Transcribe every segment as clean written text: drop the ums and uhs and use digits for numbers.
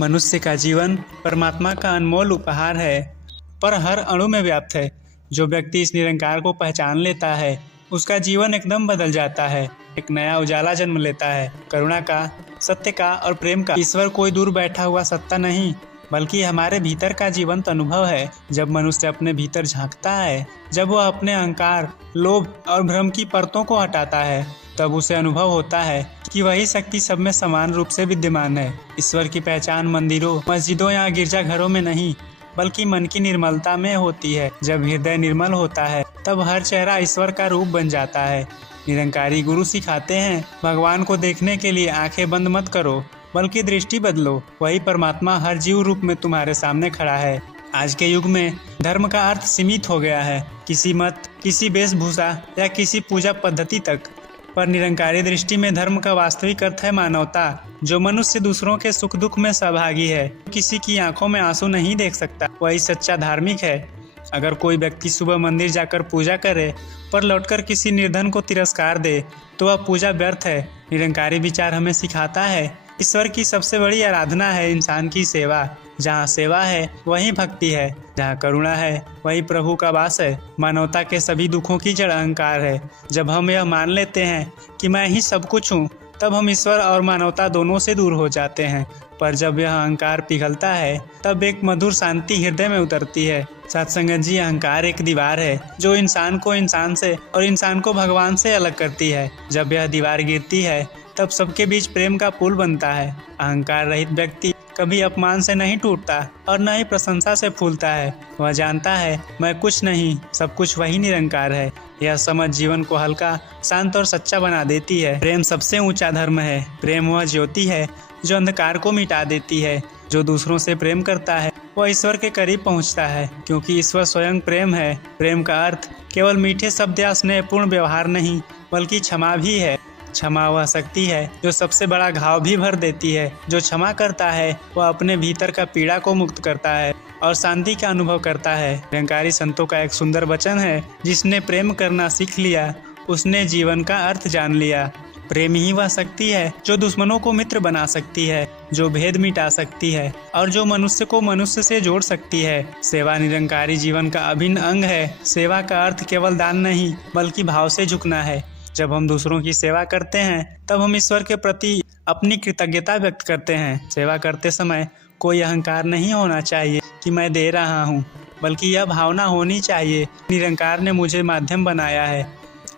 मनुष्य का जीवन परमात्मा का अनमोल उपहार है, पर हर अणु में व्याप्त है। जो व्यक्ति इस निरंकार को पहचान लेता है, उसका जीवन एकदम बदल जाता है। एक नया उजाला जन्म लेता है, करुणा का, सत्य का और प्रेम का। ईश्वर कोई दूर बैठा हुआ सत्ता नहीं, बल्कि हमारे भीतर का जीवंत अनुभव है। जब मनुष्य अपने भीतर झांकता है, जब वह अपने अहंकार, लोभ और भ्रम की परतों को हटाता है, तब उसे अनुभव होता है कि वही शक्ति सब में समान रूप से विद्यमान है। ईश्वर की पहचान मंदिरों, मस्जिदों या गिरजाघरों में नहीं, बल्कि मन की निर्मलता में होती है। जब हृदय निर्मल होता है, तब हर चेहरा ईश्वर का रूप बन जाता है। निरंकारी गुरु सिखाते हैं, भगवान को देखने के लिए आंखें बंद मत करो, बल्कि दृष्टि बदलो। वही परमात्मा हर जीव रूप में तुम्हारे सामने खड़ा है। आज के युग में धर्म का अर्थ सीमित हो गया है, किसी मत, किसी वेशभूषा या किसी पूजा पद्धति तक। पर निरंकारी दृष्टि में धर्म का वास्तविक अर्थ है मानवता। जो मनुष्य दूसरों के सुख दुख में सहभागी है, किसी की आंखों में आंसू नहीं देख सकता, वही सच्चा धार्मिक है। अगर कोई व्यक्ति सुबह मंदिर जाकर पूजा करे, पर लौटकर किसी निर्धन को तिरस्कार दे, तो वह पूजा व्यर्थ है। निरंकारी विचार हमें सिखाता है, ईश्वर की सबसे बड़ी आराधना है इंसान की सेवा। जहाँ सेवा है वहीं भक्ति है, जहाँ करुणा है वही प्रभु का वास है। मानवता के सभी दुखों की जड़ अहंकार है। जब हम यह मान लेते हैं कि मैं ही सब कुछ हूँ, तब हम ईश्वर और मानवता दोनों से दूर हो जाते हैं। पर जब यह अहंकार पिघलता है, तब एक मधुर शांति हृदय में उतरती है। सत्संगत जी, अहंकार एक दीवार है जो इंसान को इंसान से और इंसान को भगवान से अलग करती है। जब यह दीवार गिरती है, तब सबके बीच प्रेम का पुल बनता है। अहंकार रहित व्यक्ति कभी अपमान से नहीं टूटता और न ही प्रशंसा से फूलता है। वह जानता है, मैं कुछ नहीं, सब कुछ वही निरंकार है। यह समझ जीवन को हल्का, शांत और सच्चा बना देती है। प्रेम सबसे ऊंचा धर्म है। प्रेम वह ज्योति है जो अंधकार को मिटा देती है। जो दूसरों से प्रेम करता है, वह ईश्वर के करीब पहुंचता है, क्योंकि ईश्वर स्वयं प्रेम है। प्रेम का अर्थ केवल मीठे शब्द या स्नेहपूर्ण व्यवहार नहीं, बल्कि क्षमा भी है। क्षमा वह शक्ति है जो सबसे बड़ा घाव भी भर देती है। जो क्षमा करता है, वह अपने भीतर का पीड़ा को मुक्त करता है और शांति का अनुभव करता है। निरंकारी संतों का एक सुंदर वचन है, जिसने प्रेम करना सीख लिया, उसने जीवन का अर्थ जान लिया। प्रेम ही वह शक्ति है जो दुश्मनों को मित्र बना सकती है, जो भेद मिटा सकती है और जो मनुष्य को मनुष्य से जोड़ सकती है। सेवा निरंकारी जीवन का अभिन्न अंग है। सेवा का अर्थ केवल दान नहीं, बल्कि भाव से झुकना है। जब हम दूसरों की सेवा करते हैं, तब हम ईश्वर के प्रति अपनी कृतज्ञता व्यक्त करते हैं। सेवा करते समय कोई अहंकार नहीं होना चाहिए कि मैं दे रहा हूँ, बल्कि यह भावना होनी चाहिए, निरंकार ने मुझे माध्यम बनाया है।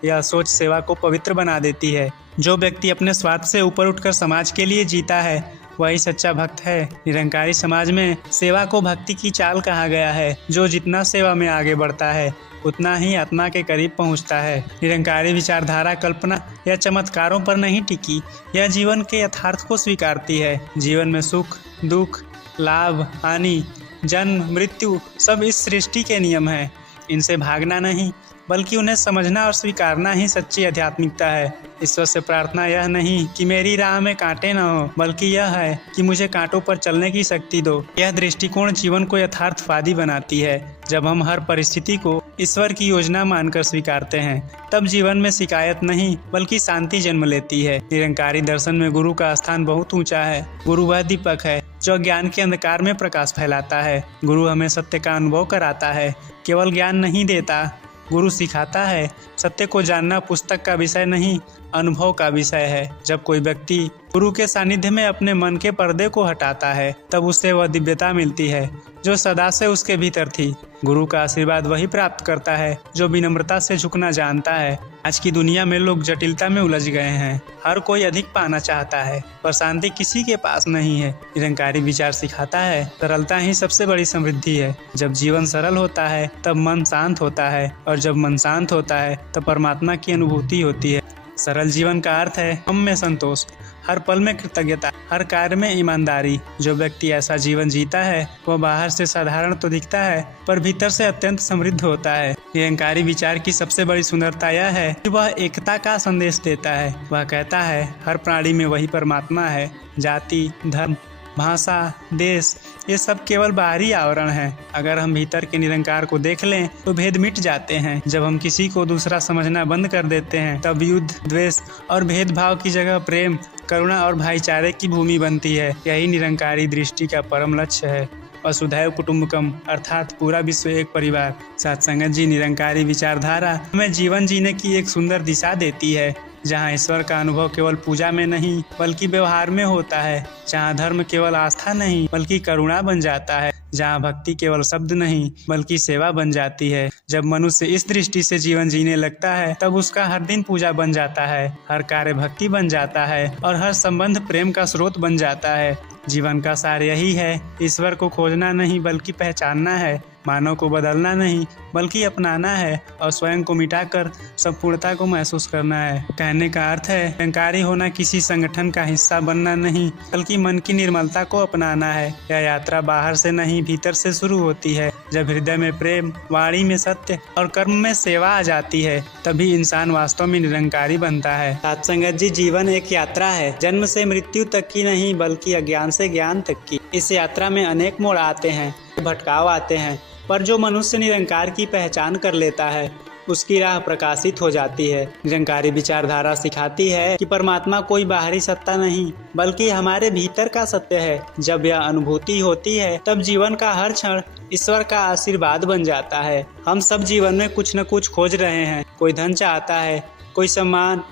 यह सोच सेवा को पवित्र बना देती है। जो व्यक्ति अपने स्वार्थ से ऊपर उठकर समाज के लिए जीता है, वही सच्चा भक्त है। निरंकारी समाज में सेवा को भक्ति की चाल कहा गया है। जो जितना सेवा में आगे बढ़ता है, उतना ही आत्मा के करीब पहुंचता है। निरंकारी विचारधारा कल्पना या चमत्कारों पर नहीं टिकी, यह जीवन के यथार्थ को स्वीकारती है। जीवन में सुख, दुख, लाभ, हानि, जन्म, मृत्यु सब इस सृष्टि के नियम हैं। इनसे भागना नहीं, बल्कि उन्हें समझना और स्वीकारना ही सच्ची आध्यात्मिकता है। ईश्वर से प्रार्थना यह नहीं कि मेरी राह में कांटे न हो, बल्कि यह है कि मुझे कांटों पर चलने की शक्ति दो। यह दृष्टिकोण जीवन को यथार्थवादी बनाती है। जब हम हर परिस्थिति को ईश्वर की योजना मानकर स्वीकारते हैं, तब जीवन में शिकायत नहीं, बल्कि शांति जन्म लेती है। निरंकारी दर्शन में गुरु का स्थान बहुत ऊंचा है। गुरु वह दीपक है जो ज्ञान के अंधकार में प्रकाश फैलाता है। गुरु हमें सत्य का अनुभव कराता है, केवल ज्ञान नहीं देता। गुरु सिखाता है, सत्य को जानना पुस्तक का विषय नहीं, अनुभव का विषय है। जब कोई व्यक्ति गुरु के सानिध्य में अपने मन के पर्दे को हटाता है, तब उसे वह दिव्यता मिलती है जो सदा से उसके भीतर थी। गुरु का आशीर्वाद वही प्राप्त करता है जो विनम्रता से झुकना जानता है। आज की दुनिया में लोग जटिलता में उलझ गए हैं। हर कोई अधिक पाना चाहता है, पर शांति किसी के पास नहीं है। निरंकारी विचार सिखाता है, सरलता ही सबसे बड़ी समृद्धि है। जब जीवन सरल होता है, तब मन शांत होता है, और जब मन शांत होता है, तब परमात्मा की अनुभूति होती है। सरल जीवन का अर्थ है हम में संतोष, हर पल में कृतज्ञता, हर कार्य में ईमानदारी। जो व्यक्ति ऐसा जीवन जीता है, वह बाहर से साधारण तो दिखता है, पर भीतर से अत्यंत समृद्ध होता है। निरंकारी विचार की सबसे बड़ी सुंदरता यह है कि वह एकता का संदेश देता है। वह कहता है, हर प्राणी में वही परमात्मा है। जाति, धर्म, भाषा, देश, ये सब केवल बाहरी आवरण हैं। अगर हम भीतर के निरंकार को देख लें, तो भेद मिट जाते हैं। जब हम किसी को दूसरा समझना बंद कर देते हैं, तब युद्ध, द्वेष और भेदभाव की जगह प्रेम, करुणा और भाईचारे की भूमि बनती है। यही निरंकारी दृष्टि का परम लक्ष्य है। वसुधैव कुटुम्बकम अर्थात पूरा विश्व एक परिवार। सत्संगत जी निरंकारी विचारधारा हमें जीवन जीने की एक सुंदर दिशा देती है, जहाँ ईश्वर का अनुभव केवल पूजा में नहीं बल्कि व्यवहार में होता है, जहाँ धर्म केवल आस्था नहीं बल्कि करुणा बन जाता है, जहाँ भक्ति केवल शब्द नहीं बल्कि सेवा बन जाती है। जब मनुष्य इस दृष्टि से जीवन जीने लगता है तब उसका हर दिन पूजा बन जाता है, हर कार्य भक्ति बन जाता है और हर संबंध प्रेम का स्रोत बन जाता है। जीवन का सार यही है, ईश्वर को खोजना नहीं बल्कि पहचानना है, मानव को बदलना नहीं बल्कि अपनाना है और स्वयं को मिटाकर संपूर्णता को महसूस करना है। कहने का अर्थ है निरंकारी होना किसी संगठन का हिस्सा बनना नहीं बल्कि मन की निर्मलता को अपनाना है। यह यात्रा बाहर से नहीं भीतर से शुरू होती है। जब हृदय में प्रेम, वाणी में सत्य और कर्म में सेवा आ जाती है तभी इंसान वास्तव में निरंकारी बनता है। सत्संगत जी, जीवन एक यात्रा है, जन्म से मृत्यु तक की नहीं बल्कि अज्ञान से ज्ञान तक की। इस यात्रा में अनेक मोड़ आते हैं, भटकाव आते हैं, पर जो मनुष्य निरंकार की पहचान कर लेता है उसकी राह प्रकाशित हो जाती है। निरंकारी विचारधारा सिखाती है कि परमात्मा कोई बाहरी सत्ता नहीं बल्कि हमारे भीतर का सत्य है। जब यह अनुभूति होती है तब जीवन का हर क्षण ईश्वर का आशीर्वाद बन जाता है। हम सब जीवन में कुछ न कुछ खोज रहे हैं। कोई धन चाहता है, कोई सम्मान,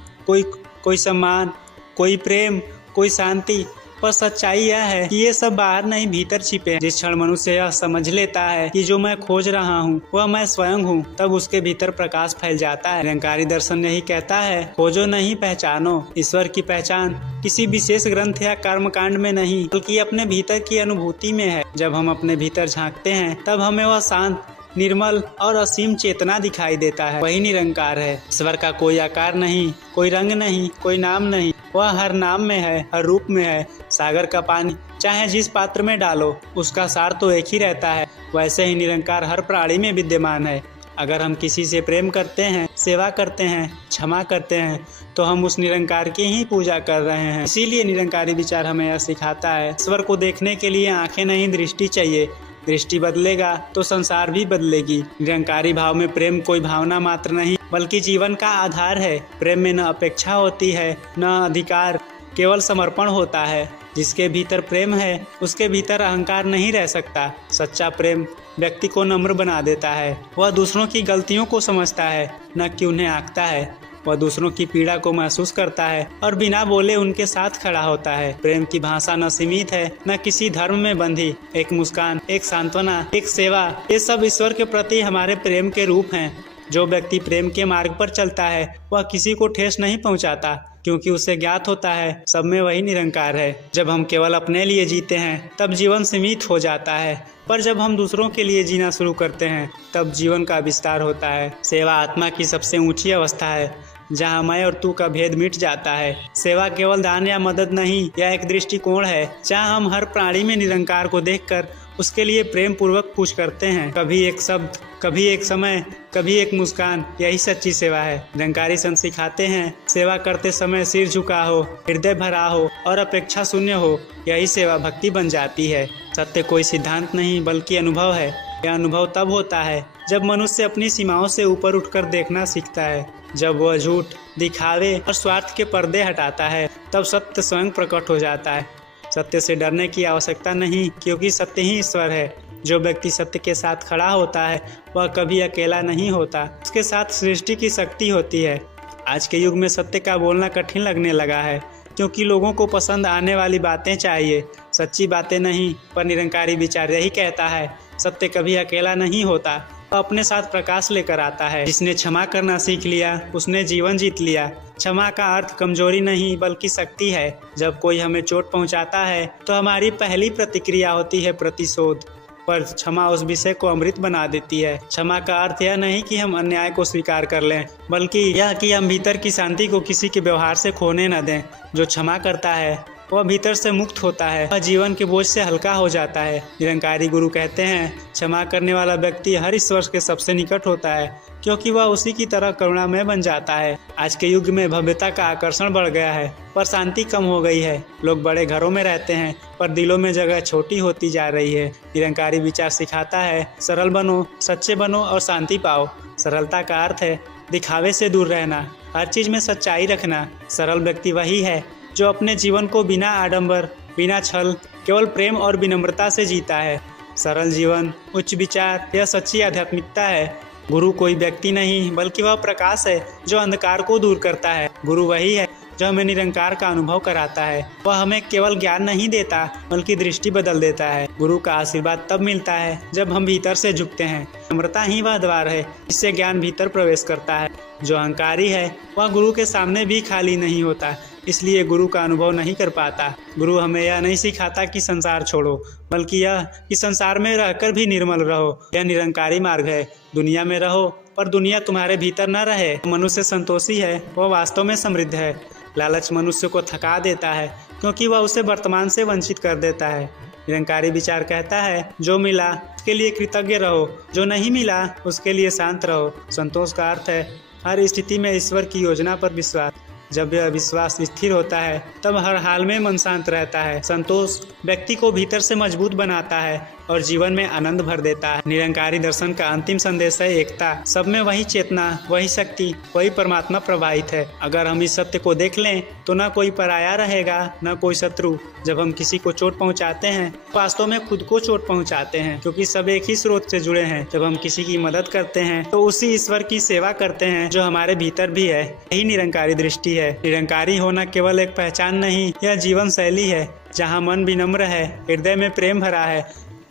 कोई प्रेम, कोई शांति, पर सच्चाई यह है कि ये सब बाहर नहीं भीतर छिपे हैं। जिस क्षण मनुष्य यह समझ लेता है कि जो मैं खोज रहा हूँ वह मैं स्वयं हूँ, तब उसके भीतर प्रकाश फैल जाता है। निरंकारी दर्शन यही कहता है, खोजो नहीं पहचानो। ईश्वर की पहचान किसी विशेष ग्रंथ या कर्मकांड में नहीं बल्कि अपने भीतर की अनुभूति में है। जब हम अपने भीतर झांकते हैं तब हमें वह शांत, निर्मल और असीम चेतना दिखाई देता है। वही निरंकार है। ईश्वर का कोई आकार नहीं, कोई रंग नहीं, कोई नाम नहीं, वह हर नाम में है, हर रूप में है। सागर का पानी चाहे जिस पात्र में डालो उसका सार तो एक ही रहता है। वैसे ही निरंकार हर प्राणी में विद्यमान है। अगर हम किसी से प्रेम करते हैं, सेवा करते हैं, क्षमा करते हैं तो हम उस निरंकार की ही पूजा कर रहे हैं। इसीलिए निरंकारी विचार हमें यह सिखाता है, ईश्वर को देखने के लिए आंखें नहीं दृष्टि चाहिए। दृष्टि बदलेगा तो संसार भी बदलेगी। निरंकारी भाव में प्रेम कोई भावना मात्र नहीं बल्कि जीवन का आधार है। प्रेम में न अपेक्षा होती है न अधिकार, केवल समर्पण होता है। जिसके भीतर प्रेम है उसके भीतर अहंकार नहीं रह सकता। सच्चा प्रेम व्यक्ति को नम्र बना देता है। वह दूसरों की गलतियों को समझता है, न कि उन्हें आंकता है। वह दूसरों की पीड़ा को महसूस करता है और बिना बोले उनके साथ खड़ा होता है। प्रेम की भाषा न सीमित है न किसी धर्म में बंधी। एक मुस्कान, एक सांत्वना, एक सेवा, ये सब ईश्वर के प्रति हमारे प्रेम के रूप हैं। जो व्यक्ति प्रेम के मार्ग पर चलता है वह किसी को ठेस नहीं पहुंचाता, क्योंकि उसे ज्ञात होता है सब में वही निरंकार है। जब हम केवल अपने लिए जीते हैं तब जीवन सीमित हो जाता है, पर जब हम दूसरों के लिए जीना शुरू करते हैं तब जीवन का विस्तार होता है। सेवा आत्मा की सबसे ऊंची अवस्था है, जहाँ मैं और तू का भेद मिट जाता है। सेवा केवल दान या मदद नहीं, यह एक दृष्टिकोण है जहाँ हम हर प्राणी में निरंकार को देखकर उसके लिए प्रेम पूर्वक पूछ करते हैं। कभी एक शब्द, कभी एक समय, कभी एक मुस्कान, यही सच्ची सेवा है। निरंकारी संत सिखाते हैं, सेवा करते समय सिर झुका हो, हृदय भरा हो और अपेक्षा शून्य हो, यही सेवा भक्ति बन जाती है। सत्य कोई सिद्धांत नहीं बल्कि अनुभव है। यह अनुभव तब होता है जब मनुष्य अपनी सीमाओं से ऊपर उठकर देखना सीखता है। जब वह झूठ, दिखावे और स्वार्थ के पर्दे हटाता है तब सत्य स्वयं प्रकट हो जाता है। सत्य से डरने की आवश्यकता नहीं, क्योंकि सत्य ही ईश्वर है। जो व्यक्ति सत्य के साथ खड़ा होता है वह कभी अकेला नहीं होता, उसके साथ सृष्टि की शक्ति होती है। आज के युग में सत्य का बोलना कठिन लगने लगा है, क्योंकि लोगों को पसंद आने वाली बातें चाहिए, सच्ची बातें नहीं। पर निरंकारी विचार यही कहता है, सत्य कभी अकेला नहीं होता, अपने साथ प्रकाश लेकर आता है। जिसने क्षमा करना सीख लिया उसने जीवन जीत लिया। क्षमा का अर्थ कमजोरी नहीं बल्कि शक्ति है। जब कोई हमें चोट पहुंचाता है तो हमारी पहली प्रतिक्रिया होती है प्रतिशोध, पर क्षमा उस विषय को अमृत बना देती है। क्षमा का अर्थ यह नहीं कि हम अन्याय को स्वीकार कर लें, बल्कि यह कि हम भीतर की शांति को किसी के व्यवहार से खोने न दें। जो क्षमा करता है वह भीतर से मुक्त होता है, वह जीवन के बोझ से हल्का हो जाता है। निरंकारी गुरु कहते हैं, क्षमा करने वाला व्यक्ति हर ईश्वर के सबसे निकट होता है, क्योंकि वह उसी की तरह करुणामय बन जाता है। आज के युग में भव्यता का आकर्षण बढ़ गया है पर शांति कम हो गई है। लोग बड़े घरों में रहते हैं पर दिलों में जगह छोटी होती जा रही है। निरंकारी विचार सिखाता है, सरल बनो, सच्चे बनो और शांति पाओ। सरलता का अर्थ है दिखावे से दूर रहना, हर चीज में सच्चाई रखना। सरल व्यक्ति वही है जो अपने जीवन को बिना आडंबर, बिना छल, केवल प्रेम और विनम्रता से जीता है। सरल जीवन, उच्च विचार, यह सच्ची आध्यात्मिकता है। गुरु कोई व्यक्ति नहीं बल्कि वह प्रकाश है जो अंधकार को दूर करता है। गुरु वही है जो हमें निरंकार का अनुभव कराता है। वह हमें केवल ज्ञान नहीं देता बल्कि दृष्टि बदल देता है। गुरु का आशीर्वाद तब मिलता है जब हम भीतर से झुकते हैं। नम्रता ही वह द्वार है जिससे ज्ञान भीतर प्रवेश करता है। जो अहंकारी है वह गुरु के सामने भी खाली नहीं होता, इसलिए गुरु का अनुभव नहीं कर पाता। गुरु हमें यह नहीं सिखाता कि संसार छोड़ो, बल्कि यह कि संसार में रहकर भी निर्मल रहो। यह निरंकारी मार्ग है। दुनिया में रहो पर दुनिया तुम्हारे भीतर न रहे। मनुष्य संतोषी है, वह वास्तव में समृद्ध है। लालच मनुष्य को थका देता है क्योंकि वह उसे वर्तमान से वंचित कर देता है। निरंकारी विचार कहता है, जो मिला उसके लिए कृतज्ञ रहो, जो नहीं मिला उसके लिए शांत रहो। संतोष का अर्थ है हर स्थिति में ईश्वर की योजना पर विश्वास। जब यह विश्वास स्थिर होता है तब हर हाल में मन शांत रहता है। संतोष व्यक्ति को भीतर से मजबूत बनाता है और जीवन में आनंद भर देता है। निरंकारी दर्शन का अंतिम संदेश है एकता। सब में वही चेतना, वही शक्ति, वही परमात्मा प्रवाहित है। अगर हम इस सत्य को देख लें तो न कोई पराया रहेगा, न कोई शत्रु। जब हम किसी को चोट पहुंचाते हैं वास्तव में खुद को चोट पहुंचाते हैं, क्योंकि सब एक ही स्रोत से जुड़े हैं। जब हम किसी की मदद करते हैं तो उसी ईश्वर की सेवा करते हैं जो हमारे भीतर भी है। यही निरंकारी दृष्टि है। निरंकारी होना केवल एक पहचान नहीं, यह जीवन शैली है जहाँ मन विनम्र है, हृदय में प्रेम भरा है,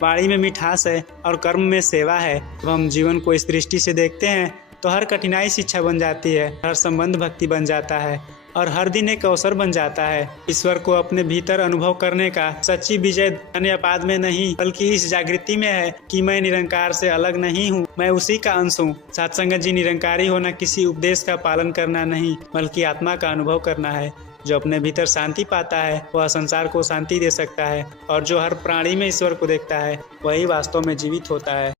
वाणी में मिठास है और कर्म में सेवा है। जब हम जीवन को इस दृष्टि से देखते हैं तो हर कठिनाई शिक्षा बन जाती है, हर संबंध भक्ति बन जाता है और हर दिन एक अवसर बन जाता है। ईश्वर को अपने भीतर अनुभव करने का सच्ची विजय धन या पाद में नहीं बल्कि इस जागृति में है कि मैं निरंकार से अलग नहीं हूँ, मैं उसी का अंश हूँ। सत्संगत जी, निरंकारी होना किसी उपदेश का पालन करना नहीं बल्कि आत्मा का अनुभव करना है। जो अपने भीतर शांति पाता है वह संसार को शांति दे सकता है और जो हर प्राणी में ईश्वर को देखता है वही वास्तव में जीवित होता है।